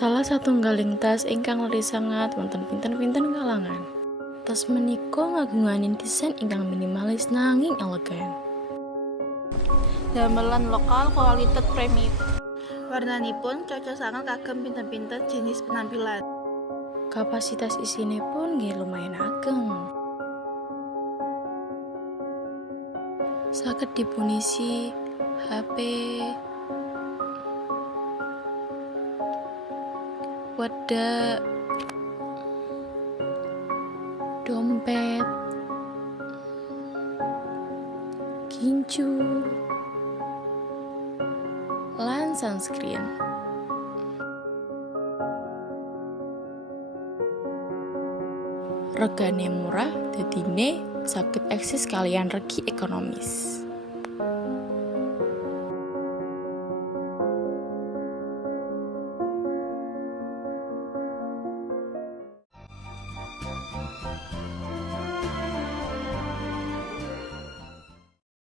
Salah satunggaling tas ingkang lali sangat wonten pinten-pinten kalangan. Tas menika ngagunganing desain ingkang minimalis nanging elegan. Damelan lokal kualitas premium. Warnanipun cocok sangat kagem pinten-pinten jenis penampilan. Kapasitas isinipun nggih lumayan ageng. Saged dipunisi HP, wedak, dompet, gincu, lan sunscreen. Regane murah, dadine saged eksis kaliyan regi ekonomis.